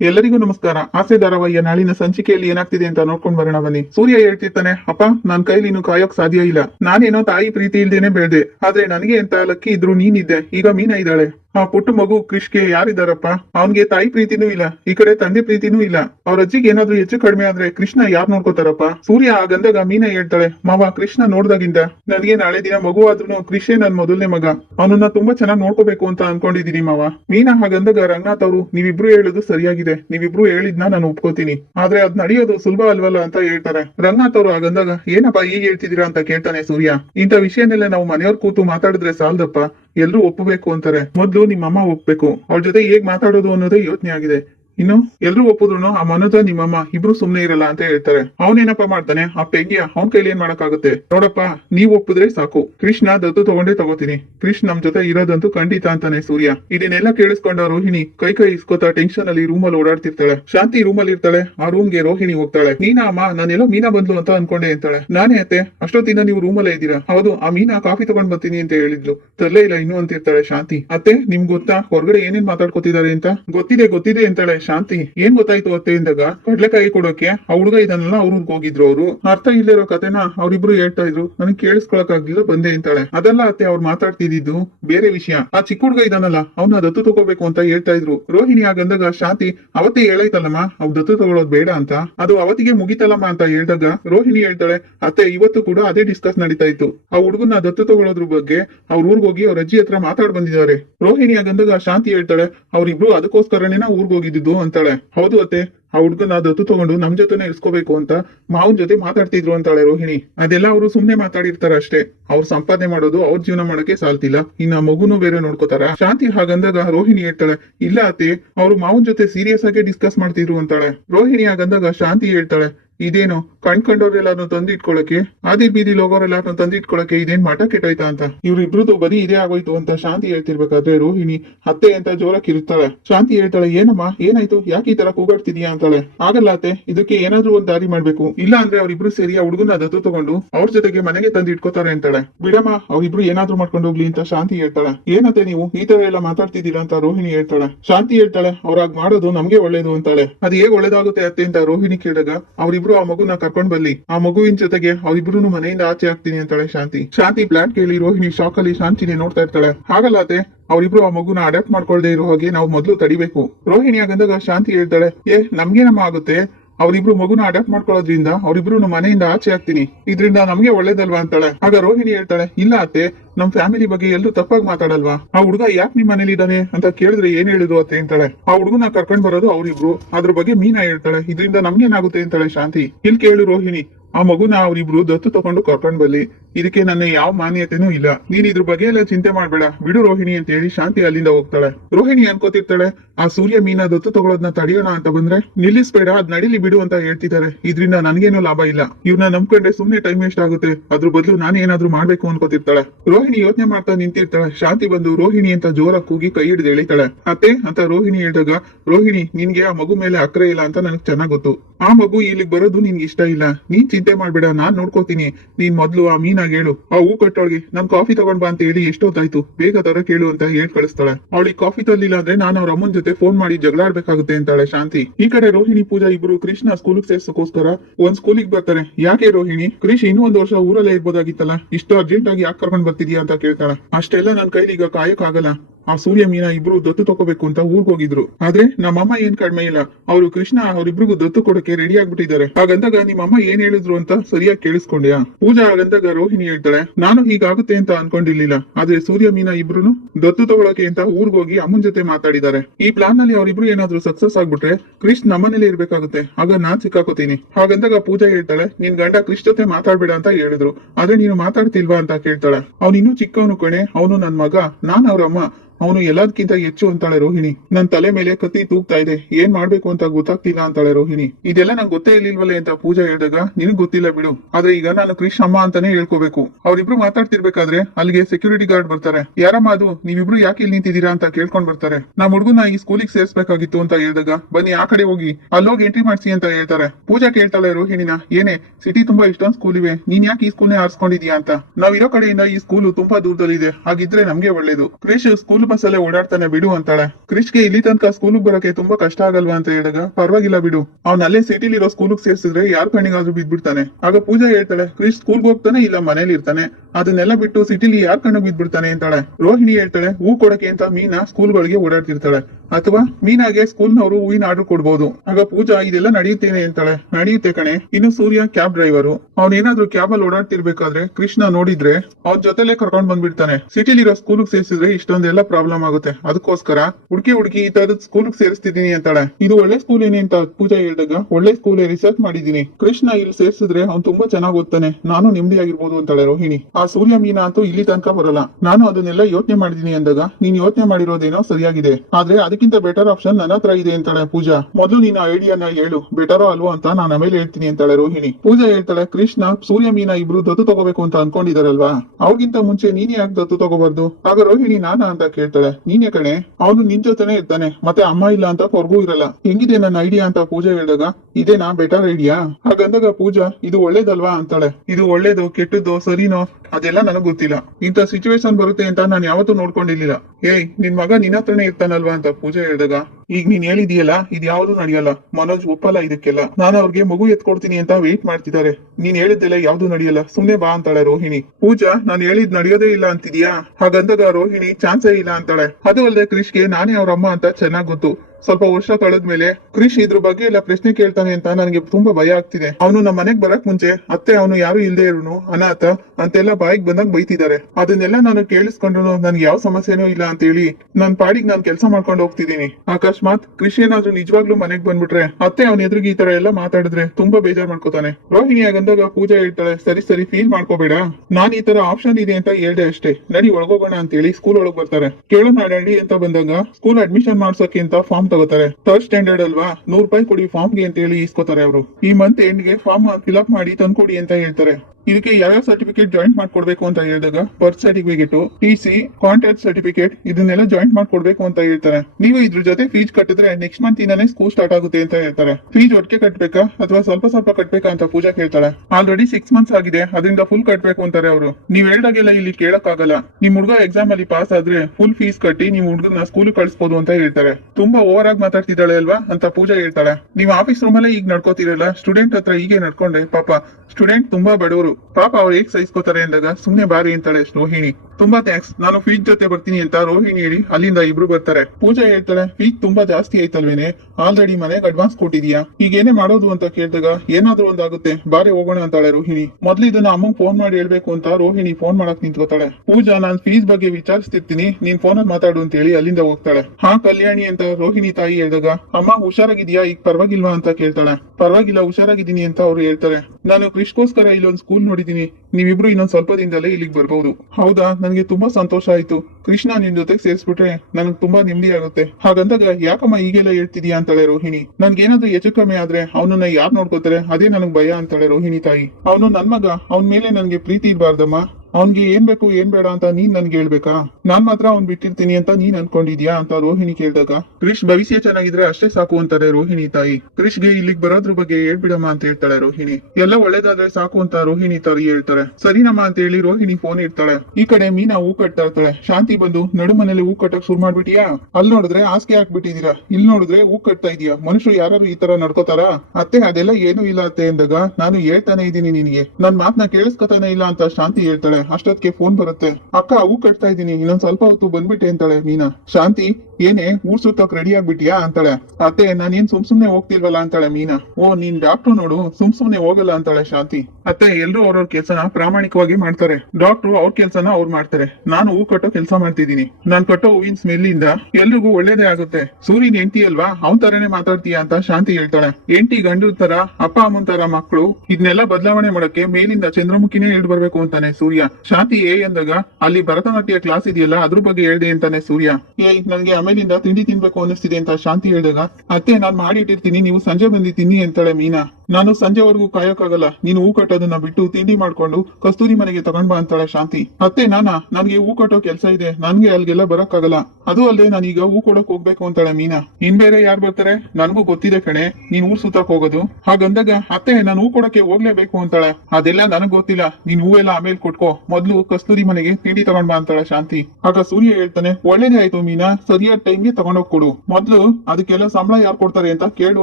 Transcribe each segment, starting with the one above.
ಎಲ್ಲರಿಗೂ ನಮಸ್ಕಾರ. ಆಸೆ ಧಾರಾವಾಹಿಯ ನಾಳಿನ ಸಂಚಿಕೆಯಲ್ಲಿ ಏನಾಗ್ತಿದೆ ಅಂತ ನೋಡ್ಕೊಂಡ್ ಬರೋಣ ಬನ್ನಿ. ಸೂರ್ಯ ಹೇಳ್ತಿರ್ತಾನೆ, ಅಪ್ಪ, ನನ್ ಕೈಲಿ ಇನ್ನು ಕಾಯೋಕ್ ಸಾಧ್ಯ ಇಲ್ಲ. ನಾನೇನೋ ತಾಯಿ ಪ್ರೀತಿ ಇಲ್ದೇನೆ ಬೆಳ್ದೆ. ಆದ್ರೆ ನನಗೆ ಅಂತ ಲಕ್ಕಿ ಇದ್ರು ನೀನಿದ್ದೆ. ಈಗ ಮೀನಾ ಇದ್ದಾಳೆ. ಆ ಪುಟ್ಟ ಮಗು ಕ್ರಿಶ್ಗೆ ಯಾರಿದಾರಪ್ಪ ಅವನ್ಗೆ ತಾಯಿ ಪ್ರೀತಿನೂ ಇಲ್ಲ, ಈ ಕಡೆ ತಂದೆ ಪ್ರೀತಿನೂ ಇಲ್ಲ. ಅವ್ರ ಅಜ್ಜಿಗೆ ಏನಾದ್ರೂ ಹೆಚ್ಚು ಕಡಿಮೆ ಆದ್ರೆ ಕೃಷ್ಣ ಯಾರ್ ನೋಡ್ಕೋತಾರಪ್ಪ? ಸೂರ್ಯ ಆ ಗಂಧಗ ಮೀನ ಹೇಳ್ತಾಳೆ, ಮಾವ, ಕೃಷ್ಣ ನೋಡ್ದಾಗಿಂದ. ನನಗೆ ನಾಳೆ ದಿನ ಮಗು ಆದ್ರೂ ಕೃಷ್ಣೇ ನನ್ ಮೊದಲನೇ ಮಗ. ಅವನನ್ನ ತುಂಬಾ ಚೆನ್ನಾಗಿ ನೋಡ್ಕೋಬೇಕು ಅಂತ ಅನ್ಕೊಂಡಿದೀನಿ ಮಾವ. ಮೀನಾ ಗಂಧಗ ರಂಗನಾಥ್ ಅವರು, ನೀವಿಬ್ರು ಹೇಳೋದು ಸರಿಯಾಗಿದೆ. ನೀವಿಬ್ರು ಹೇಳಿದ್ನ ನಾನು ಒಪ್ಕೋತೀನಿ. ಆದ್ರೆ ಅದ್ ನಡೆಯೋದು ಸುಲಭ ಅಲ್ವಲ್ಲ ಅಂತ ಹೇಳ್ತಾರೆ. ರಂಗನಾಥ್ ಅವರು ಹಾಗಂದಾಗ, ಏನಪ್ಪ ಈಗ ಹೇಳ್ತಿದ್ದೀರಾ ಅಂತ ಕೇಳ್ತಾನೆ ಸೂರ್ಯ. ಇಂತ ವಿಷಯನೆಲ್ಲ ನಾವು ಮನೆಯವ್ರ ಕೂತು ಮಾತಾಡಿದ್ರೆ ಸಾಲದಪ್ಪ? ಎಲ್ರೂ ಒಪ್ಪಬೇಕು ಅಂತಾರೆ. ಮೊದ್ಲು ನಿಮ್ಮಮ್ಮ ಒಪ್ಬೇಕು ಅವ್ರ ಜೊತೆ ಹೇಗ್ ಮಾತಾಡೋದು ಅನ್ನೋದೇ ಯೋಚನೆ ಆಗಿದೆ. ಇನ್ನು ಎಲ್ರು ಒಪ್ಪುದ್ರು ಆ ಮನೋಜ ನಿಮ್ಮಮ್ಮ ಇಬ್ರು ಸುಮ್ನೆ ಇರಲ್ಲ ಅಂತ ಹೇಳ್ತಾರೆ. ಅವನೇನಪ್ಪ ಮಾಡ್ತಾನೆ? ಆ ಪೆಂಗಿಯ ಅವನ್ ಕೈಲಿ ಏನ್ ಮಾಡಕ್ಕಾಗುತ್ತೆ? ನೋಡಪ್ಪ, ನೀವ್ ಒಪ್ಪಿದ್ರೆ ಸಾಕು. ಕೃಷ್ಣ ದತ್ತು ತಗೊಂಡೇ ತಗೋತೀನಿ. ಕೃಷ್ಣ ನಮ್ ಜೊತೆ ಇರೋದಂತೂ ಖಂಡಿತ ಅಂತಾನೆ ಸೂರ್ಯ. ಇದನ್ನೆಲ್ಲ ಕೇಳಿಸ್ಕೊಂಡ ರೋಹಿಣಿ ಕೈ ಕೈ ಇಸ್ಕೋತಾ ಟೆನ್ಷನ್ ಅಲ್ಲಿ ರೂಮಲ್ಲಿ ಓಡಾಡ್ತಿರ್ತಾಳೆ. ಶಾಂತಿ ರೂಮಲ್ಲಿ ಇರ್ತಾಳೆ. ಆ ರೂಮ್ಗೆ ರೋಹಿಣಿ ಹೋಗ್ತಾಳೆ. ನೀನಾ ಅಮ್ಮ, ನಾನೆಲ್ಲೋ ಮೀನಾ ಬಂದ್ಲು ಅಂತ ಅನ್ಕೊಂಡೆ ಅಂತಾಳೆ. ನಾನೇ ಅತ್ತೆ, ಅಷ್ಟೊತ್ತಿನ ನೀವು ರೂಮಲ್ಲೇ ಇದ್ದೀರಾ? ಹೌದು, ಆ ಮೀನಾ ಕಾಫಿ ತಗೊಂಡ್ ಬರ್ತೀನಿ ಅಂತ ಹೇಳಿದ್ಲು. ತರ್ಲೇ ಇಲ್ಲ ಇನ್ನು ಅಂತಿರ್ತಾಳೆ ಶಾಂತಿ. ಅತ್ತೆ ನಿಮ್ ಗೊತ್ತಾ? ಹೊರಗಡೆ ಏನೇನ್ ಮಾತಾಡ್ಕೋತಿದ್ದಾರೆ ಅಂತ? ಗೊತ್ತಿದೆ ಗೊತ್ತಿದೆ ಅಂತಾಳೆ ಶಾಂತಿ. ಏನ್ ಗೊತ್ತಾಯ್ತು ಅತ್ತೆ ಅಂದಾಗ ಕಡ್ಲೆಕಾಯಿ ಕೊಡೋಕೆ ಆ ಹುಡುಗ ಇದನ್ನೆಲ್ಲ ಅವ್ರ ಊರ್ಗ್ ಹೋಗಿದ್ರು ಅವರು. ಅರ್ಥ ಇಲ್ಲಿರೋ ಕತೆನ ಅವ್ರಿಬ್ರು ಹೇಳ್ತಾ ಇದ್ರು. ನನಗೆ ಕೇಳಿಸ್ಕೊಳಕ್ ಬಂದೆ ಅಂತಾಳೆ. ಅದಲ್ಲ ಅತ್ತೆ ಅವ್ರು ಮಾತಾಡ್ತಿದ್ದು ಬೇರೆ ವಿಷಯ. ಆ ಚಿಕ್ಕ ಹುಡುಗ ಇದನ್ನಲ್ಲ, ಅವ್ನ ದತ್ತು ತಗೋಬೇಕು ಅಂತ ಹೇಳ್ತಾ ಇದ್ರು. ರೋಹಿಣಿ ಆಗಂದಾಗ ಶಾಂತಿ, ಅವತ್ತೇ ಹೇಳೈತಲ್ಲಮ್ಮ ಅವ್ ದತ್ತು ತಗೊಳೋದ್ ಬೇಡ ಅಂತ. ಅದು ಅವತ್ತಿಗೆ ಮುಗಿತಲ್ಲಮ್ಮ ಅಂತ ಹೇಳ್ದಾಗ ರೋಹಿಣಿ ಹೇಳ್ತಾಳೆ, ಅತ್ತೆ, ಇವತ್ತು ಕೂಡ ಅದೇ ಡಿಸ್ಕಸ್ ನಡೀತಾ ಇತ್ತು. ಆ ಹುಡುಗನ ದತ್ತು ತಗೊಳೋದ್ರ ಬಗ್ಗೆ ಅವ್ರ ಊರ್ಗ್ ಹೋಗಿ ಅವ್ರ ಅಜ್ಜಿ ಹತ್ರ ಮಾತಾಡ್ ಬಂದಿದ್ದಾರೆ. ರೋಹಿಣಿ ಆಗಂದಾಗ ಶಾಂತಿ ಹೇಳ್ತಾಳೆ, ಅವ್ರಿಬ್ರು ಅದಕ್ಕೋಸ್ಕರನೇ ಊರ್ಗ್ ಹೋಗಿದ್ದು. ಅಂತಾಳೆ. ಹೌದು ಅತ್ತೆ, ಆ ಹುಡುಗನ ದತ್ತು ತಗೊಂಡು ನಮ್ ಜೊತೆನೆ ಇರ್ಸ್ಕೋಬೇಕು ಅಂತ ಮಾವನ್ ಜೊತೆ ಮಾತಾಡ್ತಿದ್ರು ಅಂತಾಳೆ ರೋಹಿಣಿ. ಅದೆಲ್ಲ ಅವರು ಸುಮ್ನೆ ಮಾತಾಡಿರ್ತಾರ ಅಷ್ಟೇ. ಅವ್ರು ಸಂಪಾದನೆ ಮಾಡೋದು ಅವ್ರ ಜೀವನ ಮಾಡಕ್ಕೆ ಸಾಲ್ತಿಲ್ಲ. ಇನ್ನ ಮಗುನು ಬೇರೆ ನೋಡ್ಕೋತಾರ. ಶಾಂತಿ ಹಾಗಂದಾಗ ರೋಹಿಣಿ ಹೇಳ್ತಾಳೆ, ಇಲ್ಲ ಅತ್ತೆ, ಅವ್ರು ಮಾವನ್ ಜೊತೆ ಸೀರಿಯಸ್ ಆಗಿ ಡಿಸ್ಕಸ್ ಮಾಡ್ತಿದ್ರು ಅಂತಾಳೆ. ರೋಹಿಣಿ ಹಾಗಂದಾಗ ಶಾಂತಿ ಹೇಳ್ತಾಳೆ ಇದೇನು ಕಣ್ಕಂಡವ್ರೆಲ್ಲಾರು ತಂದಿಟ್ಕೊಳಕ್ಕೆ ಆದಿ ಬೀದಿಲ್ ಹೋಗೋರೆಲ್ಲಾರು ತಂದಿಟ್ಕೊಳಕ್ಕೆ ಇದೇನ್ ಮಠ ಕೆಟ್ಟೋಯ್ತಾ ಅಂತ? ಇವ್ರಿಬ್ರದ್ದು ಬರೀ ಇದೇ ಆಗೋಯ್ತು ಅಂತ ಶಾಂತಿ ಹೇಳ್ತಿರ್ಬೇಕಾದ್ರೆ ರೋಹಿಣಿ, ಅತ್ತೆ ಅಂತ ಜೋರಕ್ ಇರ್ತಾಳೆ ಶಾಂತಿ ಹೇಳ್ತಾಳೆ, ಏನಮ್ಮ, ಏನಾಯ್ತು? ಯಾಕೆ ಈ ತರ ಕೂಗಾಡ್ತಿದ್ಯಾ? ಅಂತಾಳೆ. ಆಗಲ್ಲ ಅತ್ತೆ, ಇದಕ್ಕೆ ಏನಾದ್ರೂ ಒಂದ್ ದಾರಿ ಮಾಡ್ಬೇಕು. ಇಲ್ಲ ಅಂದ್ರೆ ಅವ್ರಿಬ್ರು ಸೇರಿ ಆ ಹುಡುಗನ ದತ್ತು ತಗೊಂಡು ಅವ್ರ ಜೊತೆಗೆ ಮನೆಗೆ ತಂದು ಇಟ್ಕೋತಾರೆ ಅಂತಾಳೆ. ಬಿಡಮ್ಮ, ಅವ್ರಿಬ್ರು ಏನಾದ್ರೂ ಮಾಡ್ಕೊಂಡು ಹೋಗ್ಲಿ ಅಂತ ಶಾಂತಿ ಹೇಳ್ತಾಳೆ. ಏನತ್ತೆ ನೀವು? ಈ ತರ ಎಲ್ಲ ಮಾತಾಡ್ತಿದ್ದೀರಾ? ಅಂತ ರೋಹಿಣಿ ಹೇಳ್ತಾಳೆ. ಶಾಂತಿ ಹೇಳ್ತಾಳೆ, ಅವ್ರಾಗ ಮಾಡೋದು ನಮ್ಗೆ ಒಳ್ಳೇದು ಅಂತಾಳೆ. ಅದು ಹೇಗ್ ಒಳ್ಳೇದಾಗುತ್ತೆ ಅತ್ತೆ? ಅಂತ ರೋಹಿಣಿ ಕೇಳಿದಾಗ, ಅವ್ರಿಬ್ರು ಆ ಮಗುನ ಕರ್ಕೊಂಡ್ ಬರ್ಲಿ. ಆ ಮಗುವಿನ ಜೊತೆಗೆ ಅವ್ರಿಬ್ರು ಮನೆಯಿಂದ ಆಚೆ ಆಗ್ತೀನಿ ಅಂತಾಳೆ ಶಾಂತಿ. ಶಾಂತಿ ಪ್ಲಾನ್ ಕೇಳಿ ರೋಹಿಣಿ ಶಾಕ್ ಅಲ್ಲಿ ಶಾಂತಿನೇ ನೋಡ್ತಾ ಇರ್ತಾಳೆ. ಹಾಗಲ್ಲ ಅವರಿಬ್ರು ಅವ್ರಿಬ್ರು ಆ ಮಗುನ ಅಡಾಪ್ಟ್ ಮಾಡ್ಕೊಳ್ದೆ ಇರೋ ಹಾಗೆ ನಾವು ಮೊದ್ಲು ತಡಿಬೇಕು. ರೋಹಿಣಿ ಆಗಂದಾಗ ಶಾಂತಿ ಹೇಳ್ತಾಳೆ, ಏ, ನಮ್ಗೇನಮ್ಮ ಆಗುತ್ತೆ? ಅವ್ರಿಬ್ರು ಮಗುನ ಅಡಾಪ್ಟ್ ಮಾಡ್ಕೊಳ್ಳೋದ್ರಿಂದ ಅವ್ರಿಬ್ರು ಮನೆಯಿಂದ ಆಚೆ ಆಗ್ತೀನಿ. ಇದ್ರಿಂದ ನಮ್ಗೆ ಒಳ್ಳೇದಲ್ವಾ ಅಂತಾಳೆ. ಆಗ ರೋಹಿಣಿ ಹೇಳ್ತಾಳೆ, ಇಲ್ಲ ಅತ್ತೆ, ನಮ್ ಫ್ಯಾಮಿಲಿ ಬಗ್ಗೆ ಎಲ್ಲೂ ತಪ್ಪಾಗಿ ಮಾತಾಡಲ್ವಾ? ಆ ಹುಡುಗ ಯಾಕೆ ನಿಮ್ ಮನೇಲಿ ಇದ್ದಾನೆ? ಅಂತ ಕೇಳಿದ್ರೆ ಏನ್ ಹೇಳುದು ಅತ್ತೆ? ಅಂತಾಳೆ. ಆ ಹುಡುಗನ ಕರ್ಕೊಂಡ್ ಬರೋದು ಅವರಿಬ್ರು. ಅದ್ರ ಬಗ್ಗೆ ಮೀನಾ ಹೇಳ್ತಾಳೆ, ಇದರಿಂದ ನಮ್ಗೇನಾಗುತ್ತೆ? ಅಂತಾಳೆ ಶಾಂತಿ. ಇಲ್ಲಿ ಕೇಳು ರೋಹಿಣಿ, ಆ ಮಗುನ ಅವರಿಬ್ರು ದತ್ತು ತಗೊಂಡು ಕರ್ಕೊಂಡ್ ಬರ್ಲಿ ಇದಕ್ಕೆ ನನ್ನ ಯಾವ ಮಾನ್ಯತೆನೂ ಇಲ್ಲ. ನೀನ್ ಇದ್ರ ಬಗ್ಗೆ ಎಲ್ಲ ಚಿಂತೆ ಮಾಡ್ಬೇಡ. ಬಿಡು ರೋಹಿಣಿ ಅಂತ ಹೇಳಿ ಶಾಂತಿ ಅಲ್ಲಿಂದ ಹೋಗ್ತಾಳೆ. ರೋಹಿಣಿ ಅನ್ಕೋತಿರ್ತಾಳೆ, ಆ ಸೂರ್ಯ ಮೀನ ದತ್ತು ತಗೊಳೋದ್ನ ತಡೆಯೋಣ ಅಂತ ಬಂದ್ರೆ? ನಿಲ್ಲಿಸ್ಬೇಡ, ಅದ್ ನಡಿಲಿ ಬಿಡು ಅಂತ ಹೇಳ್ತಿದ್ದಾರೆ. ಇದ್ರಿಂದ ನನ್ಗೇನು ಲಾಭ ಇಲ್ಲ. ಇವ್ನ ನಂಬ್ಕೊಂಡ್ರೆ ಸುಮ್ನೆ ಟೈಮ್ ವೇಸ್ಟ್ ಆಗುತ್ತೆ. ಅದ್ರ ಬದಲು ನಾನು ಏನಾದ್ರೂ ಮಾಡ್ಬೇಕು ಅನ್ಕೋತಿರ್ತಾಳೆ. ರೋಹಿಣಿ ಯೋಚನೆ ಮಾಡ್ತಾ ನಿಂತಿರ್ತಾಳೆ. ಶಾಂತಿ ಬಂದು ರೋಹಿಣಿ ಅಂತ ಜೋರ ಕೂಗಿ ಕೈ ಹಿಡಿದು ಎಳಿತಾಳೆ. ಅತ್ತೆ, ಅಂತ ರೋಹಿಣಿ ಹೇಳಿದಾಗ, ರೋಹಿಣಿ, ನಿನ್ಗೆ ಆ ಮಗು ಮೇಲೆ ಅಕ್ರೆ ಇಲ್ಲ ಅಂತ ನನಗೆ ಚೆನ್ನಾಗ್ ಗೊತ್ತು. ಆ ಮಗು ಇಲ್ಲಿಗೆ ಬರೋದು ನಿನ್ಗೆ ಇಷ್ಟ ಇಲ್ಲ. ನೀನ್ ಚಿಂತೆ ಮಾಡ್ಬೇಡ, ನಾನ್ ನೋಡ್ಕೋತೀನಿ. ನೀನ್ ಮೊದ್ಲು ಆ ಮೀನಾಗ್ ಹೇಳು. ಆ ಹೂ ಕಟ್ಟೋಳ್ಗೆ. ನಾನ್ ಕಾಫಿ ತಗೊಂಡ್ ಬಾ ಅಂತ ಹೇಳಿ ಎಷ್ಟೊತ್ತಾಯ್ತು? ಬೇಗ ತರ ಕೇಳು ಅಂತ ಹೇಳ್ ಕಳಿಸ್ತಾಳೆ. ಅವಳಿಗೆ ಕಾಫಿ ತಂದಿಲ್ಲ ಅಂದ್ರೆ ನಾನು ಅವ್ರ ಅಮ್ಮನ್ ಜೊತೆ ಫೋನ್ ಮಾಡಿ ಜಗಳಾಡ್ಬೇಕಾಗುತ್ತೆ ಅಂತಾಳೆ ಶಾಂತಿ. ಈ ಕಡೆ ರೋಹಿಣಿ ಪೂಜಾ ಇಬ್ರು ಕೃಷ್ಣ ಸ್ಕೂಲ್ಗೆ ಸೇರ್ಸಕ್ಕೋಸ್ಕರ ಒಂದ್ ಸ್ಕೂಲಿಗೆ ಬರ್ತಾರೆ. ಯಾಕೆ ರೋಹಿಣಿ? ಕೃಷ್ ಒಂದ್ ವರ್ಷ ಊರಲ್ಲೇ ಇರ್ಬೋದಾಗಿತ್ತಲ್ಲ. ಇಷ್ಟು ಅರ್ಜೆಂಟ್ ಆಗಿ ಯಾಕೆ ಕರ್ಕೊಂಡ್ ಬರ್ತಿದ್ಯಾ ಅಂತ ಕೇಳ್ತಾಳೆ. ಅಷ್ಟೆಲ್ಲ ನನ್ ಕೈಲಿ ಈಗ ಕಾಯಕ್ ಆಗಲ್ಲ ಆ ಸೂರ್ಯ ಮೀನಾ ಇಬ್ರು ದತ್ತು ತಗೋಬೇಕು ಅಂತ ಊರ್ಗ್ ಹೋಗಿದ್ರು. ಆದ್ರೆ ನಮ್ಮಮ್ಮ ಏನ್ ಕಡಿಮೆ ಇಲ್ಲ. ಅವರು ಕೃಷ್ಣ ಅವ್ರಿಬ್ರಿಗೂ ದತ್ತು ಕೊಡಕ್ಕೆ ರೆಡಿ ಆಗ್ಬಿಟ್ಟಿದ್ದಾರೆ. ಹಾಗಂದಾಗ ನಿಮ್ಮಮ್ಮ ಏನ್ ಹೇಳಿದ್ರು ಅಂತ ಸರಿಯಾಗಿ ಕೇಳಿಸ್ಕೊಂಡ್ಯಾ? ಪೂಜಾ ಹಾಗಂದಾಗ ರೋಹಿಣಿ ಹೇಳ್ತಾಳೆ, ನಾನು ಹೀಗಾಗುತ್ತೆ ಅಂತ ಅನ್ಕೊಂಡಿರ್ಲಿಲ್ಲ. ಆದ್ರೆ ಸೂರ್ಯ ಮೀನಾ ಇಬ್ರು ದತ್ತು ತಗೊಳಕ್ಕೆ ಅಂತ ಊರ್ಗ್ ಹೋಗಿ ಅಮ್ಮನ್ ಜೊತೆ ಮಾತಾಡಿದ್ದಾರೆ. ಈ ಪ್ಲಾನ್ನಲ್ಲಿ ಅವರಿಬ್ರು ಏನಾದ್ರು ಸಕ್ಸಸ್ ಆಗ್ಬಿಟ್ರೆ ಕೃಷ್ಣ ನಮ್ಮನೇಲಿ ಇರ್ಬೇಕಾಗುತ್ತೆ. ಆಗ ನಾನ್ ಸಿಕ್ಕಾಕೋತೀನಿ. ಹಾಗಂದಾಗ ಪೂಜಾ ಹೇಳ್ತಾಳೆ, ನಿನ್ ಗಂಡ ಕೃಷ್ಣ ಜೊತೆ ಮಾತಾಡ್ಬೇಡ ಅಂತ ಹೇಳಿದ್ರು. ಆದ್ರೆ ನೀನು ಮಾತಾಡ್ತಿಲ್ವಾ ಅಂತ ಕೇಳ್ತಾಳೆ. ಅವ್ನಿನ್ನೂ ಚಿಕ್ಕವನು ಕಣೆ. ಅವನು ನನ್ ಮಗ. ನಾನ್ ಅವ್ರಮ್ಮ. ಅವನು ಎಲ್ಲದಕ್ಕಿಂತ ಹೆಚ್ಚು ಅಂತಾಳೆ ರೋಹಿಣಿ. ನನ್ ತಲೆ ಮೇಲೆ ಕತ್ತಿ ತೂಗ್ತಾ ಇದೆ. ಏನ್ ಮಾಡ್ಬೇಕು ಅಂತ ಗೊತ್ತಾಗ್ತಿಲ್ಲ ಅಂತಾಳೆ ರೋಹಿಣಿ. ಇದೆಲ್ಲ ನಂಗೆ ಗೊತ್ತೇ ಇರ್ಲಿಲ್ವಲ್ಲೇ ಅಂತ ಪೂಜಾ ಹೇಳಿದಾಗ, ನಿನಗ್ ಗೊತ್ತಿಲ್ಲ ಬಿಡು. ಆದ್ರೆ ಈಗ ನಾನು ಕ್ರಿಶ್ ಅಮ್ಮ ಅಂತಾನೆ ಹೇಳ್ಕೋಬೇಕು. ಅವ್ರಿಬ್ರು ಮಾತಾಡ್ತಿರ್ಬೇಕಾದ್ರೆ ಅಲ್ಲಿಗೆ ಸೆಕ್ಯೂರಿಟಿ ಗಾರ್ಡ್ ಬರ್ತಾರೆ. ಯಾರಮ್ಮ ಅದು? ನೀವಿಬ್ರು ಯಾಕೆ ಇಲ್ಲಿ ನಿಂತಿದ್ದೀರಾ ಅಂತ ಕೇಳ್ಕೊಂಡ್ ಬರ್ತಾರೆ. ನಮ್ ಹುಡುಗನ ಈ ಸ್ಕೂಲಿಗೆ ಸೇರ್ಸ್ಬೇಕಾಗಿತ್ತು ಅಂತ ಹೇಳಿದಾಗ, ಬನ್ನಿ ಆ ಕಡೆ ಹೋಗಿ. ಅಲ್ಲೋಗಿ ಎಂಟ್ರಿ ಮಾಡ್ಸಿ ಅಂತ ಹೇಳ್ತಾರೆ. ಪೂಜಾ ಕೇಳ್ತಾಳೆ ರೋಹಿಣಿನ, ಏನೇ ಸಿಟಿ ತುಂಬಾ ಇಷ್ಟೊಂದ್ ಸ್ಕೂಲ್ ಇವೆ. ನೀನ್ ಯಾಕೆ ಈ ಸ್ಕೂಲ್ ಆರಿಸ್ಕೊಂಡಿದ್ಯಾ ಅಂತ. ನಾವಿರೋ ಕಡೆಯಿಂದ ಈ ಸ್ಕೂಲು ತುಂಬಾ ದೂರದಲ್ಲಿದೆ. ಹಾಗಿದ್ರೆ ನಮ್ಗೆ ಒಳ್ಳೇದು. ಕ್ರಿಶ್ ಸ್ಕೂಲ್ ಕ್ಯಾಂಪಸ್ ಅಲ್ಲೇ ಓಡಾಡ್ತಾನೆ ಬಿಡು ಅಂತಾಳೆ. ಕ್ರಿಶ್ಗೆ ಇಲ್ಲಿ ತನಕ ಸ್ಕೂಲ್ಗೆ ಬರಕ್ಕೆ ತುಂಬಾ ಕಷ್ಟ ಆಗಲ್ವಾ ಅಂತ ಹೇಳಿದಾಗ, ಪರವಾಗಿಲ್ಲ ಬಿಡು. ಅವ್ನ ಅಲ್ಲೇ ಸಿಟಿಲಿ ಇರೋ ಸ್ಕೂಲ್ಗೆ ಸೇರ್ಸಿದ್ರೆ ಯಾರ್ ಕಣ್ಣಿಗಾದ್ರೂ ಬಿದ್ಬಿಡ್ತಾನೆ. ಆಗ ಪೂಜಾ ಹೇಳ್ತಾಳೆ ಕ್ರಿಶ್ ಸ್ಕೂಲ್ಗೆ ಹೋಗ್ತಾನೆ ಇಲ್ಲ ಮನೇಲಿ ಇರ್ತಾನೆ. ಅದನ್ನೆಲ್ಲ ಬಿಟ್ಟು ಸಿಟಿಲಿ ಯಾರ್ ಕಣ್ಣಿಗೆ ಬಿದ್ಬಿಡ್ತಾನೆ? ಅಂತಾಳೆ. ರೋಹಿಣಿ ಹೇಳ್ತಾಳೆ, ಹೂ ಕೊಡಕ್ಕೆ ಅಂತ ಮೀನಾ ಸ್ಕೂಲ್ಗಳಿಗೆ ಓಡಾಡ್ತಿರ್ತಾಳೆ. ಅಥವಾ ಮೀನಾಗೆ ಸ್ಕೂಲ್ನವರು ಹೂವಿನ ಆರ್ಡರ್ ಕೊಡ್ಬೋದು. ಆಗ ಪೂಜಾ, ಇದೆಲ್ಲ ನಡೆಯುತ್ತೇನೆ, ಅಂತಾಳೆ. ನಡೆಯುತ್ತೆ ಕಣೆ. ಇನ್ನು ಸೂರ್ಯ ಕ್ಯಾಬ್ ಡ್ರೈವರು ಅವ್ನೇನಾದ್ರೂ ಕ್ಯಾಬ್ ಅಲ್ಲಿ ಓಡಾಡ್ತಿರ್ಬೇಕಾದ್ರೆ ಕೃಷ್ಣ ನೋಡಿದ್ರೆ ಅವ್ನ ಜೊತೆಲೆ ಕರ್ಕೊಂಡ್ ಬಂದ್ಬಿಡ್ತಾನೆ. ಸಿಟಿಲಿರೋ ಸ್ಕೂಲ್ಗೆ ಸೇರಿಸಿದ್ರೆ ಇಷ್ಟೊಂದೆಲ್ಲ ಪ್ರಾಬ್ಲಮ್ ಆಗುತ್ತೆ. ಅದಕ್ಕೋಸ್ಕರ ಹುಡುಕಿ ಹುಡುಕಿ ಈ ತರದ ಸ್ಕೂಲ್ಗೆ ಸೇರಿಸ್ತಿದೀನಿ ಅಂತಾಳೆ. ಇದು ಒಳ್ಳೆ ಸ್ಕೂಲ್ ಏನೇ ಅಂತ ಪೂಜಾ ಹೇಳಿದಾಗ ಒಳ್ಳೆ ಸ್ಕೂಲ್ ರಿಸರ್ಚ್ ಮಾಡಿದೀನಿ. ಕೃಷ್ಣ ಇಲ್ಲಿ ಸೇರಿಸಿದ್ರೆ ಅವ್ನು ತುಂಬಾ ಚೆನ್ನಾಗಿ ಓದ್ತಾನೆ. ನಾನು ನೆಮ್ಮದಿ ಆಗಿರ್ಬೋದು ಅಂತಾಳೆ ರೋಹಿಣಿ. ಆ ಸೂರ್ಯ ಮೀನಾ ಅಂತೂ ಇಲ್ಲಿ ತನಕ ಬರಲ್ಲ. ನಾನು ಅದನ್ನೆಲ್ಲ ಯೋಚನೆ ಮಾಡಿದೀನಿ ಅಂದಾಗ ನೀನ್ ಯೋಚನೆ ಮಾಡಿರೋದೇನೋ ಸರಿಯಾಗಿದೆ. ಆದ್ರೆ ಅದಕ್ಕಿಂತ ಬೆಟರ್ ಆಪ್ಷನ್ ನನ್ನ ಹತ್ರ ಇದೆ ಅಂತಾಳೆ ಪೂಜಾ. ಮೊದಲು ನೀನ್ ಐಡಿಯಾನ ಹೇಳು. ಬೆಟರೋ ಅಲ್ವೋ ಅಂತ ನಾನು ಆಮೇಲೆ ಹೇಳ್ತೀನಿ ಅಂತಾಳೆ ರೋಹಿಣಿ. ಪೂಜಾ ಹೇಳ್ತಾಳೆ, ಕೃಷ್ಣ, ಸೂರ್ಯ ಮೀನಾ ಇಬ್ರು ದತ್ತು ತಗೋಬೇಕು ಅಂತ ಅನ್ಕೊಂಡಿದಾರಲ್ವಾ? ಅವ್ರಿಗಿಂತ ಮುಂಚೆ ನೀನ್ ಯಾಕೆ ದತ್ತು ತಗೋಬಾರ್ದು? ಆಗ ರೋಹಿಣಿ, ನಾನಾ? ಅಂತ ಕೇಳ್ತಾಳೆ ನೀನೇ ಕಣೆ, ಅವನು ನಿನ್ ಜೊತೆನೆ ಇರ್ತಾನೆ, ಮತ್ತೆ ಅಮ್ಮ ಇಲ್ಲ ಅಂತ ಕೊರ್ಗೂ ಇರಲ್ಲ. ಹೆಂಗಿದೆ ನನ್ನ ಐಡಿಯಾ ಅಂತ ಪೂಜಾ ಹೇಳಿದಾಗ? ಇದೇನಾ ಬೆಟರ್ ಐಡಿಯಾ ಹಾಗಂದಾಗ ಪೂಜಾ, ಇದು ಒಳ್ಳೇದಲ್ವಾ ಅಂತಾಳೆ. ಇದು ಒಳ್ಳೇದು ಕೆಟ್ಟದ್ದು ಸರಿನೋ? ಅದೆಲ್ಲ ನನಗ್ ಗೊತ್ತಿಲ್ಲ. ಇಂತ ಸಿಚುವೇಶನ್ ಬರುತ್ತೆ ಅಂತ ನಾನು ಯಾವತ್ತೂ ನೋಡ್ಕೊಂಡಿರ್ಲಿಲ್ಲ. ಏಯ್, ನಿನ್ ಮಗ ನಿನ್ನ ಹತ್ರನೇ ಇರ್ತಾನಲ್ವಾ ಅಂತ ಪೂಜೆ ಹೇಳಿದಾಗ. ಈಗ ನೀನ್ ಹೇಳಿದೀಯಲ್ಲ ಇದು ಯಾವ್ದು ನಡೆಯಲ್ಲ? ಮನೋಜ್ ಒಪ್ಪಲ್ಲ ಇದಕ್ಕೆಲ್ಲ. ನಾನು ಅವ್ರಿಗೆ ಮಗು ಎತ್ಕೊಡ್ತೀನಿ ಅಂತ ವೇಟ್ ಮಾಡ್ತಿದ್ದಾರೆ. ನೀನ್ ಹೇಳಿದ್ದೆಲ್ಲ ಯಾವ್ದು ನಡೆಯಲ್ಲ? ಸುಮ್ನೆ ಬಾ ಅಂತಾಳೆ ರೋಹಿಣಿ. ಪೂಜಾ, ನಾನು ಹೇಳಿದ್ ನಡೆಯೋದೇ ಇಲ್ಲ ಅಂತಿದ್ಯಾ? ಹಾಗಂದಾಗ ರೋಹಿಣಿ, ಚಾನ್ಸೇ ಇಲ್ಲ ಅಂತಾಳೆ. ಅದು ಅಲ್ಲದೆ ಕ್ರಿಶ್ಗೆ ನಾನೇ ಅವ್ರ ಅಮ್ಮ ಅಂತ ಚೆನ್ನಾಗ್ ಗೊತ್ತು. ಸ್ವಲ್ಪ ವರ್ಷ ಕಳೆದ್ಮೇಲೆ ಕ್ರಿಶ್ ಇದ್ರ ಬಗ್ಗೆ ಎಲ್ಲ ಪ್ರಶ್ನೆ ಕೇಳ್ತಾನೆ ಅಂತ ನನಗೆ ತುಂಬಾ ಭಯ ಆಗ್ತಿದೆ. ಅವನು ನಮ್ಮ ಮನೆಗ್ ಬರಕ್ ಮುಂಚೆ ಅತ್ತೆ ಅವನು ಯಾರು ಇಲ್ದೇ ಇರೋನು, ಅನಾಥ ಅಂತೆಲ್ಲ ಬಾಯಿಗೆ ಬಂದಾಗ ಬೈತಿದ್ದಾರೆ. ಅದನ್ನೆಲ್ಲ ನಾನು ಕೇಳಿಸ್ಕೊಂಡ್ರು ನನ್ಗೆ ಯಾವ ಸಮಸ್ಯೆನೂ ಇಲ್ಲ ಅಂತ ಹೇಳಿ ನನ್ ಪಾಡಿಗೆ ನಾನು ಕೆಲಸ ಮಾಡ್ಕೊಂಡು ಹೋಗ್ತಿದ್ದೀನಿ. ಅಕಸ್ಮಾತ್ ಕೃಷಿ ಏನಾದ್ರು ನಿಜವಾಗ್ಲೂ ಮನೆಗ್ ಬಂದ್ಬಿಟ್ರೆ ಅತ್ತೆ ಅವನ ಎದುರಿಗೆ ಈ ತರ ಎಲ್ಲ ಮಾತಾಡಿದ್ರೆ ತುಂಬಾ ಬೇಜಾರ್ ಮಾಡ್ಕೋತಾನೆ. ರೋಹಿಣಿ ಆಗಂದಾಗ ಪೂಜಾ ಹೇಳ್ತಾಳೆ, ಸರಿ ಸರಿ ಫೀಲ್ ಮಾಡ್ಕೋಬೇಡ. ನಾನ್ ಈ ತರ ಆಪ್ಷನ್ ಇದೆ ಅಂತ ಹೇಳ್ದೆ ಅಷ್ಟೇ. ನಡಿ ಒಳಗೋಗೋಣ ಅಂತ ಹೇಳಿ ಸ್ಕೂಲ್ ಒಳಗ್ ಬರ್ತಾರೆ. ಕೇಳೋಣ ಅಂತ ಬಂದಾಗ ಸ್ಕೂಲ್ ಅಡ್ಮಿಷನ್ ಮಾಡ್ಸೋಕೆ ಅಂತ ಫಾರ್ಮ್ ತಗೋತಾರೆ. ಥರ್ಡ್ ಸ್ಟ್ಯಾಂಡರ್ಡ್ ಅಲ್ವಾ? ನೂರ್ ರೂಪಾಯಿ ಕೊಡಿ ಫಾರ್ಮ್ಗೆ ಅಂತ ಹೇಳಿ ಇಸ್ಕೋತಾರೆ ಅವರು. ಈ ಮಂತ್ ಎಂಡ್ಗೆ ಫಾರ್ಮ್ ಫಿಲ್ ಅಪ್ ಮಾಡಿ ತಂದ್ಕೊಡಿ ಅಂತ ಹೇಳ್ತಾರೆ. ಇದಕ್ಕೆ ಯಾವ್ಯಾವ ಸರ್ಟಿಫಿಕೇಟ್ ಜಾಯಿಂಟ್ ಮಾಡ್ಕೊಡ್ಬೇಕು ಅಂತ ಹೇಳಿದಾಗ birth certificate T C contact certificate ಇದನ್ನೆಲ್ಲ ಜಾಯಿಂಟ್ ಮಾಡ್ಕೊಡ್ಬೇಕು ಅಂತ ಹೇಳ್ತಾರೆ. ನೀವು ಇದ್ರ ಜೊತೆ ಫೀಸ್ ಕಟ್ಟಿದ್ರೆ ನೆಕ್ಸ್ಟ್ ಮಂತ್ ಇಂದಾನೆ ಸ್ಕೂಲ್ ಸ್ಟಾರ್ಟ್ ಆಗುತ್ತೆ ಅಂತ ಹೇಳ್ತಾರೆ. ಫೀಸ್ ಒಟ್ಟಿಗೆ ಕಟ್ಬೇಕಾ ಅಥವಾ ಸ್ವಲ್ಪ ಸ್ವಲ್ಪ ಕಟ್ಬೇಕಾ ಅಂತ ಪೂಜಾ ಕೇಳ್ತಾಳೆ. ಆಲ್ರೆಡಿ ಸಿಕ್ಸ್ ಮಂತ್ಸ್ ಆಗಿದೆ, ಅದರಿಂದ ಫುಲ್ ಕಟ್ಬೇಕು ಅಂತಾರೆ ಅವರು. ನೀವ್ ಹೇಳ್ದಾಗೆಲ್ಲ ಇಲ್ಲಿ ಕೇಳಕ್ ಆಗಲ್ಲ ನಿಮ್ ಹುಡುಗ ಎಕ್ಸಾಮ್ ಅಲ್ಲಿ ಪಾಸ್ ಆದ್ರೆ ಫುಲ್ ಫೀಸ್ ಕಟ್ಟಿ ನಿಮ್ ಹುಡುಗನ ಸ್ಕೂಲ್ ಕಳಿಸ್ಬೋದು ಅಂತ ಹೇಳ್ತಾರೆ. ತುಂಬಾ ಓವರ್ ಆಗಿ ಮಾತಾಡ್ತಿದ್ದಾಳೆ ಅಲ್ವಾ ಅಂತ ಪೂಜಾ ಹೇಳ್ತಾಳೆ. ನೀವು ಆಫೀಸ್ ರೂಮ್ ಅಲ್ಲೇ ಈಗ ನಡ್ಕೋತಿರಲ್ಲ? ಸ್ಟೂಡೆಂಟ್ ಹತ್ರ ಹೀಗೆ ನಡ್ಕೊಂಡೆ, ಪಾಪ. ಸ್ಟೂಡೆಂಟ್ ತುಂಬಾ ಬಡವರು. ಪಾಪ ಅವ್ರು ಹೇಗ್ ಸಹಿಸ್ಕೋತಾರೆ ಅಂದಾಗ ಸುಮ್ನೆ ಬಾರಿ ಅಂತಾಳೆ ರೋಹಿಣಿ ತುಂಬಾ ಥ್ಯಾಂಕ್ಸ್ ನಾನು ಫೀಸ್ ಜೊತೆ ಬರ್ತೀನಿ ಅಂತ ರೋಹಿಣಿ ಹೇಳಿ ಅಲ್ಲಿಂದ ಇಬ್ರು ಬರ್ತಾರೆ. ಪೂಜಾ ಹೇಳ್ತಾಳೆ ಫೀಸ್ ತುಂಬಾ ಜಾಸ್ತಿ ಆಯ್ತಲ್ವೇನೆ? ಆಲ್ರೆಡಿ ಮನೆಗೆ ಅಡ್ವಾನ್ಸ್ ಕೊಟ್ಟಿದ್ಯಾ? ಈಗ ಏನೇ ಮಾಡೋದು ಅಂತ ಕೇಳಿದಾಗ, ಏನಾದ್ರೂ ಒಂದಾಗುತ್ತೆ, ಬಾರಿ ಹೋಗೋಣ ಅಂತಾಳೆ ರೋಹಿಣಿ. ಮೊದ್ಲು ಇದನ್ನ ಅಮ್ಮಂಗ್ ಫೋನ್ ಮಾಡಿ ಹೇಳ್ಬೇಕು ಅಂತ ರೋಹಿಣಿ ಫೋನ್ ಮಾಡಕ್ ನಿಂತ್ಕೋತಾಳೆ. ಪೂಜಾ, ನಾನ್ ಫೀಸ್ ಬಗ್ಗೆ ವಿಚಾರಿಸ್ತಿರ್ತೀನಿ, ನೀನ್ ಫೋನ್ ಅಲ್ಲಿ ಮಾತಾಡು ಅಂತ ಹೇಳಿ ಅಲ್ಲಿಂದ ಹೋಗ್ತಾಳೆ. ಹಾ, ಕಲ್ಯಾಣಿ ಅಂತ ರೋಹಿಣಿ ತಾಯಿ ಹೇಳಿದಾಗ, ಅಮ್ಮ, ಹುಷಾರಾಗಿದ್ಯಾ? ಈಗ ಪರವಾಗಿಲ್ವಾ? ಅಂತ ಕೇಳ್ತಾಳೆ. ಪರವಾಗಿಲ್ಲ, ಹುಷಾರಾಗಿದ್ದೀನಿ ಅಂತ ಅವ್ರು ಹೇಳ್ತಾರೆ. ನಾನು ಕೃಷ್ಣಗೋಸ್ಕರ ಇಲ್ಲೊಂದ್ ಸ್ಕೂಲ್ ನೋಡಿದೀನಿ ನೀವಿಬ್ರು ಇನ್ನೊಂದ್ ಸ್ವಲ್ಪ ದಿನದಲ್ಲೇ ಇಲ್ಲಿಗೆ ಬರ್ಬಹುದು ಹೌದಾ? ನನ್ಗೆ ತುಂಬಾ ಸಂತೋಷ ಆಯ್ತು. ಕೃಷ್ಣ ನಿನ್ ಜೊತೆಗೆ ಸೇರ್ಸ್ಬಿಟ್ರೆ ನನಗೆ ತುಂಬಾ ನೆಮ್ಮದಿ ಆಗುತ್ತೆ. ಹಾಗಂದಾಗ ಯಾಕಮ್ಮ ಈಗೆಲ್ಲ ಹೇಳ್ತಿದ್ಯಾ ಅಂತಾಳೆ ರೋಹಿಣಿ. ನನ್ಗೇನಾದ್ರೂ ಹೆಚ್ಚು ಕಮ್ಮಿ ಆದ್ರೆ ಅವನನ್ನ ಯಾರ್ ನೋಡ್ಕೋತಾರೆ? ಅದೇ ನನಗೆ ಭಯ ಅಂತಾಳೆ ರೋಹಿಣಿ ತಾಯಿ. ಅವನು ನನ್ ಮಗ, ಅವನ ಮೇಲೆ ನನ್ಗೆ ಪ್ರೀತಿ ಇರ್ಬಾರ್ದಮ್ಮ. ಅವ್ನ್ಗೆ ಏನ್ ಬೇಕು, ಏನ್ ಬೇಡ ಅಂತ ನೀನ್ ನನ್ಗೆ ಹೇಳ್ಬೇಕಾ? ನಾನ್ ಮಾತ್ರ ಅವ್ನ್ ಬಿಟ್ಟಿರ್ತೀನಿ ಅಂತ ನೀನ್ ಅನ್ಕೊಂಡಿದ್ಯಾ ಅಂತ ರೋಹಿಣಿ ಕೇಳಿದಾಗ ಕ್ರಿಶ್ ಭವಿಷ್ಯ ಚೆನ್ನಾಗಿದ್ರೆ ಅಷ್ಟೇ ಸಾಕು ಅಂತಾರೆ ರೋಹಿಣಿ ತಾಯಿ. ಕ್ರಿಶ್ಗೆ ಇಲ್ಲಿಗೆ ಬರೋದ್ರ ಬಗ್ಗೆ ಹೇಳ್ಬಿಡಮ್ಮ ಅಂತ ಹೇಳ್ತಾಳೆ ರೋಹಿಣಿ. ಎಲ್ಲ ಒಳ್ಳೇದಾದ್ರೆ ಸಾಕು ಅಂತ ರೋಹಿಣಿ ತಾಯಿ ಹೇಳ್ತಾರೆ. ಸರಿನಮ್ಮ ಅಂತ ಹೇಳಿ ರೋಹಿಣಿ ಫೋನ್ ಇಡ್ತಾಳೆ. ಈ ಕಡೆ ಮೀನಾ ಹೂ ಕಟ್ತಾ ಇರ್ತಾಳೆ. ಶಾಂತಿ ಬಂದು, ನಡು ಮನೇಲಿ ಹೂ ಕಟ್ಟಕ್ ಶುರು ಮಾಡ್ಬಿಟ್ಟಿಯಾ? ಅಲ್ಲಿ ನೋಡಿದ್ರೆ ಹಾಸಿಗೆ ಹಾಕ್ಬಿಟ್ಟಿದೀರಾ ಇಲ್ಲಿ ನೋಡಿದ್ರೆ ಹೂ ಕಟ್ತಾ ಇದೀಯಾ? ಮನುಷ್ಯರು ಯಾರು ಈ ತರ ನಡ್ಕೋತಾರ? ಅತ್ತೆ, ಅದೆಲ್ಲ ಏನು ಇಲ್ಲ ಅತ್ತೆ ಎಂದಾಗ, ನಾನು ಹೇಳ್ತಾನೆ ಇದ್ದೀನಿ ನಿನಗೆ. ನನ್ ಮಾತ್ನ ಕೇಳಿಸ್ಕೊತಾನೆ ಇಲ್ಲ ಅಂತ ಶಾಂತಿ ಹೇಳ್ತಾಳೆ. ಅಷ್ಟೊತ್ತಿಗೆ ಫೋನ್ ಬರುತ್ತೆ. ಅಕ್ಕ, ಹೂ ಕಟ್ತಾ ಇದ್ದೀನಿ. ಇನ್ನೊಂದ್ ಸ್ವಲ್ಪ ಹೊತ್ತು ಬಂದ್ಬಿಟ್ಟೆ ಅಂತಾಳೆ ಮೀನಾ. ಶಾಂತಿ, ಏನೇ, ಊರ್ ಸುತ್ತಕ್ ರೆಡಿ ಆಗ್ಬಿಟ್ಟಿಯಾ ಅಂತಾಳೆ. ಅತ್ತೆ, ನಾನೇನ್ ಸುಮ್ ಸುಮ್ನೆ ಹೋಗ್ತಿಲ್ವಲ್ಲ ಅಂತಾಳೆ ಮೀನಾ. ಓ, ನೀನ್ ಡಾಕ್ಟರ್ ನೋಡು. ಸುಮ್ ಸುಮ್ನೆ ಹೋಗಲ್ಲ ಅಂತಾಳೆ ಶಾಂತಿ. ಅತ್ತೆ, ಎಲ್ರು ಅವ್ರವ್ರ ಕೆಲ್ಸನ ಪ್ರಾಮಾಣಿಕವಾಗಿ ಮಾಡ್ತಾರೆ. ಡಾಕ್ಟ್ರು ಅವ್ರ ಕೆಲ್ಸನ ಅವ್ರು ಮಾಡ್ತಾರೆ. ನಾನು ಹೂ ಕಟ್ಟೋ ಕೆಲಸ ಮಾಡ್ತಿದ್ದೀನಿ. ನಾನ್ ಕಟ್ಟೋ ಹೂವಿನ ಸ್ಮೆಲ್ ಇಂದ ಎಲ್ರಿಗೂ ಒಳ್ಳೇದೇ ಆಗುತ್ತೆ. ಸೂರ್ಯನ್ ಹೆಂಡತಿ ಅಲ್ವಾ? ಅವನ್ ತರನೇ ಮಾತಾಡ್ತೀಯ ಅಂತ ಶಾಂತಿ ಹೇಳ್ತಾಳೆ. ಎಂಟಿ ಗಂಡು ತರ, ಅಪ್ಪ ಅಮ್ಮನ್ ತರ ಮಕ್ಕಳು ಇದನ್ನೆಲ್ಲ ಬದಲಾವಣೆ ಮಾಡಕ್ಕೆ ಮೇಲಿಂದ ಚಂದ್ರಮುಖಿನೇ ಹೇಳ್ ಬರ್ಬೇಕು ಅಂತಾನೆ ಸೂರ್ಯ. ಶಾಂತಿ ಏ ಅಂದಾಗ ಅಲ್ಲಿ ಭರತನಾಟ್ಯ ಕ್ಲಾಸ್ ಇದೆಯಲ್ಲ, ಅದ್ರ ಬಗ್ಗೆ ಹೇಳ್ದೆ ಅಂತಾನೆ ಸೂರ್ಯ. ಏಯ್ ನನ್ಗೆ ಆಮೇಲಿಂದ ತಿಂಡಿ ತಿನ್ಬೇಕು ಅನಿಸ್ತಿದೆ ಅಂತ ಶಾಂತಿ ಹೇಳಿದಾಗ, ಅತ್ತೆ, ನಾನ್ ಮಾಡಿಟ್ಟಿರ್ತೀನಿ ನೀವು ಸಂಜೆ ಬಂದಿ ತಿನ್ನಿ ಅಂತಾಳೆ ಮೀನಾ. ನಾನು ಸಂಜೆವರೆಗೂ ಕಾಯೋಕಾಗಲ್ಲ ನೀನು ಹೂ ಕಟ್ಟೋದನ್ನ ಬಿಟ್ಟು ತಿಂಡಿ ಮಾಡ್ಕೊಂಡು ಕಸ್ತೂರಿ ಮನೆಗೆ ತಗೊಂಡ್ ಬಾ ಅಂತಾಳೆ ಶಾಂತಿ. ಅತ್ತೆ, ನಾನಾ? ನನ್ಗೆ ಹೂ ಕಟ್ಟೋ ಕೆಲ್ಸ ಇದೆ. ನನ್ಗೆ ಅಲ್ಲಿಗೆಲ್ಲ ಬರಕ್ಕಾಗಲ್ಲ. ಅದು ಅಲ್ಲದೆ ನಾನೀಗ ಹೂ ಕೊಡಕ್ ಹೋಗ್ಬೇಕು ಅಂತಾಳೆ ಮೀನಾ. ಇನ್ ಬೇರೆ ಯಾರು ಬರ್ತಾರೆ? ನನಗೂ ಗೊತ್ತಿದೆ ಕಣೆ. ನೀನ್ ಊರ್ ಸುತ್ತಕ್ ಹೋಗೋದು. ಹಾಗಂದಾಗ ಅತ್ತೆ, ನಾನು ಹೂ ಕೊಡಕ್ಕೆ ಹೋಗ್ಲೇಬೇಕು ಅಂತಾಳೆ. ಅದೆಲ್ಲ ನನಗ್ ಗೊತ್ತಿಲ್ಲ. ನೀನ್ ಹೂವೆಲ್ಲ ಆಮೇಲೆ ಕೊಟ್ಕೋ. ಮೊದ್ಲು ಕಸ್ತೂರಿ ಮನೆಗೆ ತಿಂಡಿ ತಗೊಂಡ್ ಬಾ ಅಂತಾಳೆ ಶಾಂತಿ. ಆಗ ಸೂರ್ಯ ಹೇಳ್ತಾನೆ, ಒಳ್ಳೇದೇ ಆಯ್ತು ಮೀನಾ. ಸರಿಯಾದ ಟೈಮ್ಗೆ ತಗೊಂಡೋಗ್ ಕೊಡು. ಮೊದ್ಲು ಅದಕ್ಕೆಲ್ಲ ಸಂಬಳ ಯಾರು ಕೊಡ್ತಾರೆ ಅಂತ ಕೇಳು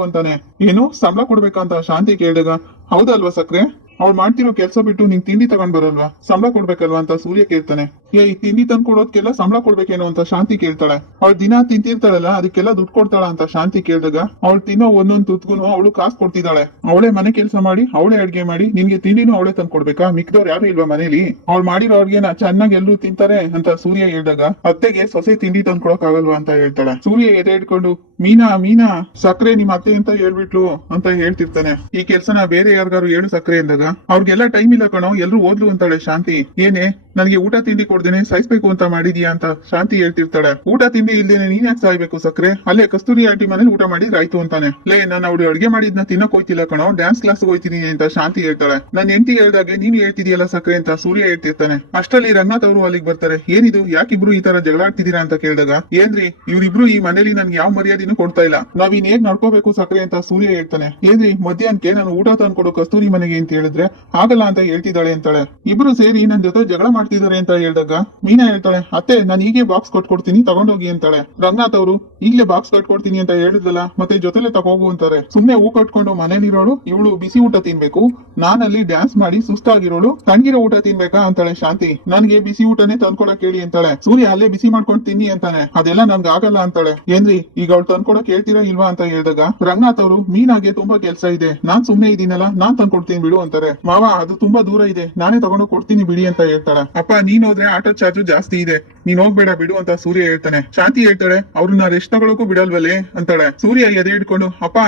ಅಂತಾನೆ. ಏನು? ಸಂಬಳ ಕೊಡ್ಬೇಕಂತ ಶಾಂತಿ ಕೇಳಿದಾಗ ಹೌದಲ್ವಾ ಸಕ್ರೆ? ಅವ್ಳು ಮಾಡ್ತಿರೋ ಕೆಲಸ ಬಿಟ್ಟು ನಿಂಗೆ ತಿಂಡಿ ತಗೊಂಡ್ ಬರಲ್ವಾ? ಸಂಬಳ ಕೊಡ್ಬೇಕಲ್ವಾ ಅಂತ ಸೂರ್ಯ ಕೇಳ್ತಾನೆ. ಏ ತಿಂಡಿ ತಂದ್ ಕೊಡೋದ್ಕೆಲ್ಲ ಸಂಬಳ ಕೊಡ್ಬೇಕೇನೋ ಅಂತ ಶಾಂತಿ ಕೇಳ್ತಾಳೆ. ಅವ್ಳು ದಿನ ತಿಂತಿರ್ತಾಳಲ್ಲ, ಅದಕ್ಕೆಲ್ಲ ದುಡ್ಡು ಕೊಡ್ತಾಳ ಅಂತ ಶಾಂತಿ ಕೇಳಿದಾಗ, ಅವ್ಳು ತಿನ್ನೋ ಒಂದೊಂದು ತುತ್ಗುನು ಅವಳು ಕಾಸು ಕೊಡ್ತಿದ್ದಾಳೆ. ಅವಳೇ ಮನೆ ಕೆಲಸ ಮಾಡಿ, ಅವಳೇ ಅಡ್ಗೆ ಮಾಡಿ, ನಿನ್ಗೆ ತಿಂಡಿನೂ ಅವಳೇ ತಂದ್ ಕೊಡ್ಬೇಕಾ? ಮಿಕ್ದವ್ರು ಯಾರು ಇಲ್ವಾ ಮನೇಲಿ? ಅವ್ಳು ಮಾಡಿರೋ ಅಡ್ಗೆನ ಚೆನ್ನಾಗಿ ಎಲ್ಲರೂ ತಿಂತಾರೆ? ಅಂತ ಸೂರ್ಯ ಹೇಳಿದಾಗ, ಅತ್ತೆಗೆ ಸೊಸೆ ತಿಂಡಿ ತಂದ್ ಆಗಲ್ವಾ ಅಂತ ಹೇಳ್ತಾಳೆ. ಸೂರ್ಯ ಎದೆ ಇಟ್ಕೊಂಡು ಮೀನಾ ಮೀನಾ, ಸಕ್ರೆ ನಿಮ್ ಅತ್ತೆ ಅಂತ ಹೇಳ್ಬಿಟ್ಲು ಅಂತ ಹೇಳ್ತಿರ್ತಾನೆ. ಈ ಕೆಲ್ಸನ ಬೇರೆ ಯಾರಿಗಾರು ಹೇಳು ಸಕ್ರೆ ಅಂದಾಗ ಅವ್ರಿಗೆಲ್ಲ ಟೈಮ್ ಇಲ್ಲ ಕಣೋ, ಎಲ್ರು ಓದ್ಲು ಅಂತಾಳೆ ಶಾಂತಿ. ಏನೇ ನನಗೆ ಊಟ ತಿಂಡಿ ಕೊಡ್ದೇನೆ ಸಾಯಿಸ್ಬೇಕು ಅಂತ ಮಾಡಿದ್ಯಾ ಅಂತ ಶಾಂತಿ ಹೇಳ್ತಿರ್ತಾಳೆ. ಊಟ ತಿಂಡಿ ಇಲ್ದೇನೆ ನೀನ್ ಯಾಕೆ ಸಾಯ್ಬೇಕು ಸಕ್ರೆ? ಅಲ್ಲೇ ಕಸ್ತೂರಿ ಆಂಟಿ ಮನೇಲಿ ಊಟ ಮಾಡಿದ್ರಾಯ್ತು ಅಂತಾನೆ. ಲೇ ನಾನು ಅವ್ಳು ಅಡ್ಗೆ ಮಾಡಿದ್ನ ತಿನ್ನಕ್ ಹೋಯ್ತಿಲ್ಲ ಕಣೋ ಡ್ಯಾನ್ಸ್ ಕ್ಲಾಸ್ ಹೋಯ್ತೀನಿ ಅಂತ ಶಾಂತಿ ಹೇಳ್ತಾಳೆ. ನನ್ ಹೆಂಡತಿ ಹೇಳ್ದಾಗೆ ನೀನ್ ಹೇಳ್ತಿದ್ಯಲ್ಲ ಸಕ್ರೆ ಅಂತ ಸೂರ್ಯ ಹೇಳ್ತಿರ್ತಾನೆ. ಅಷ್ಟರಲ್ಲಿ ರಂಗನಾಥ್ ಅವರು ಅಲ್ಲಿಗೆ ಬರ್ತಾರೆ. ಏನಿದು, ಯಾಕಿಬ್ರು ಈ ತರ ಜಗಳಾಡ್ತಿದ್ದೀರಾ ಅಂತ ಕೇಳಿದಾಗ, ಏನ್ರಿ, ಇವ್ರಿಬ್ರು ಈ ಮನೇಲಿ ನನ್ಗೆ ಯಾವ ಮರ್ಯಾದೆನೂ ಕೊಡ್ತಾ ಇಲ್ಲ. ನಾವ್ ಇನ್ ಹೇಗ್ ನಡ್ಕೋಬೇಕು ಸಕ್ರೆ ಅಂತ ಸೂರ್ಯ ಹೇಳ್ತಾನೆ. ಏನ್ರಿ, ಮಧ್ಯಾಹ್ನಕ್ಕೆ ನಾನು ಊಟ ತಂದ್ಕೊಡೋ ಕಸ್ತೂರಿ ಮನೆಗೆ ಅಂತ ಹೇಳಿದ್ರೆ ಆಗಲ್ಲ ಅಂತ ಹೇಳ್ತಿದ್ದಾಳೆ ಅಂತಾಳೆ. ಇಬ್ರು ಸೇರಿ ನನ್ ಜೊತೆ ಜಗಳ ಮಾಡ್ತಿದ್ದಾರೆ ಅಂತ ಹೇಳಿದಾಗ ಮೀನಾ ಹೇಳ್ತಾಳೆ, ಅತ್ತೆ, ನಾನು ಹೀಗೆ ಬಾಕ್ಸ್ ಕೊಟ್ಕೊಡ್ತೀನಿ, ತಗೊಂಡೋಗಿ ಅಂತಾಳೆ. ರಂಗನಾಥ್ ಅವರು ಈಗಲೇ ಬಾಕ್ಸ್ ಕಟ್ಕೊಡ್ತೀನಿ ಅಂತ ಹೇಳಿದ್ಲ ಮತ್ತೆ ಜೊತೆಲೆ ತಗೋಗು ಅಂತಾರೆ. ಸುಮ್ನೆ ಹೂ ಕಟ್ಕೊಂಡು ಮನೇಲಿರೋಳು, ಇವಳು ಬಿಸಿ ಊಟ ತಿನ್ಬೇಕು, ನಾನಲ್ಲಿ ಡ್ಯಾನ್ಸ್ ಮಾಡಿ ಸುಸ್ತಾಗಿರೋಳು ತಣ್ಣಗಿರೋ ಊಟ ತಿನ್ಬೇಕಾ ಅಂತಾಳೆ ಶಾಂತಿ. ನನ್ಗೆ ಬಿಸಿ ಊಟನೇ ತಂದ್ಕೊಡಕ್ ಹೇಳಿ ಅಂತಾಳೆ. ಸೂರ್ಯ ಅಲ್ಲೇ ಬಿಸಿ ಮಾಡ್ಕೊಂಡು ತಿನ್ನಿ ಅಂತಾನೆ. ಅದೆಲ್ಲ ನನ್ಗೆ ಆಗಲ್ಲ ಅಂತಾಳೆ. ಏನ್ರಿ, ಈಗ ಅವಳು ತಂದ್ಕೊಡಕ್ ಹೇಳ್ತೀರಾ ಇಲ್ವಾ ಅಂತ ಹೇಳಿದಾಗ, ರಂಗನಾಥ್ ಅವರು, ಮೀನಾಗೆ ತುಂಬಾ ಕೆಲ್ಸ ಇದೆ, ನಾನ್ ಸುಮ್ನೆ ಇದೀನಲ್ಲ, ನಾನ್ ತಂದ್ಕೊಡ್ತೀನಿ ಬಿಡು ಅಂತಾರೆ. ಮಾವ, ಅದು ತುಂಬಾ ದೂರ ಇದೆ, ನಾನೇ ತಗೊಂಡು ಕೊಡ್ತೀನಿ ಬಿಡಿ ಅಂತ ಹೇಳ್ತಾಳೆ. ಅಪ್ಪ, ನೀನ್ ಹೋದ್ರೆ ಆಟೋ ಚಾರ್ಜ್ ಜಾಸ್ತಿ ಇದೆ. ನೀನ್ ಹೋಗ್ಬೇಡ, ಬಿಡು ಅಂತ ಸೂರ್ಯ ಹೇಳ್ತಾನೆ. ಶಾಂತಿ ಹೇಳ್ತಾಳೆ, ಅವ್ರನ್ನ ರೆಸ್ಟ್ ತಗೊಳಕ್ಕೂ ಬಿಡಲ್ವಲ್ಲೇ? ಅಂತಾಳೆ. ಸೂರ್ಯ ಎದೆ ಇಟ್ಕೊಂಡು ಅಪ್ಪ,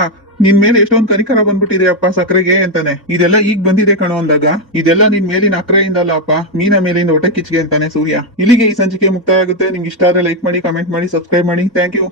ನಿನ್ ಮೇಲೆ ಎಷ್ಟೊಂದ್ ಕನಿಕರ ಬಂದ್ಬಿಟ್ಟಿದೆ ಅಪ್ಪ ಸಕ್ಕರೆಗೆ ಅಂತಾನೆ. ಇದೆಲ್ಲ ಈಗ ಬಂದಿದೆ ಕಣೋ ಅಂದಾಗ? ಇದೆಲ್ಲ ನಿನ್ ಮೇಲಿನ ಅಕ್ರೆಯಿಂದ ಅಲ್ಲ ಅಪ್ಪ, ಮೀನ ಮೇಲಿನ ಹೊಟ್ಟೆ ಕಿಚ್ಗೆ, ಅಂತಾನೆ ಸೂರ್ಯ. ಇಲ್ಲಿಗೆ ಈ ಸಂಚಿಕೆ ಮುಕ್ತಾಯ ಆಗುತ್ತೆ. ನಿಮ್ಗೆ ಇಷ್ಟ ಆದ್ರೆ ಲೈಕ್ ಮಾಡಿ ಕಮೆಂಟ್ ಮಾಡಿ ಸಬ್ಸ್ಕ್ರೈಬ್ ಮಾಡಿ. Thank you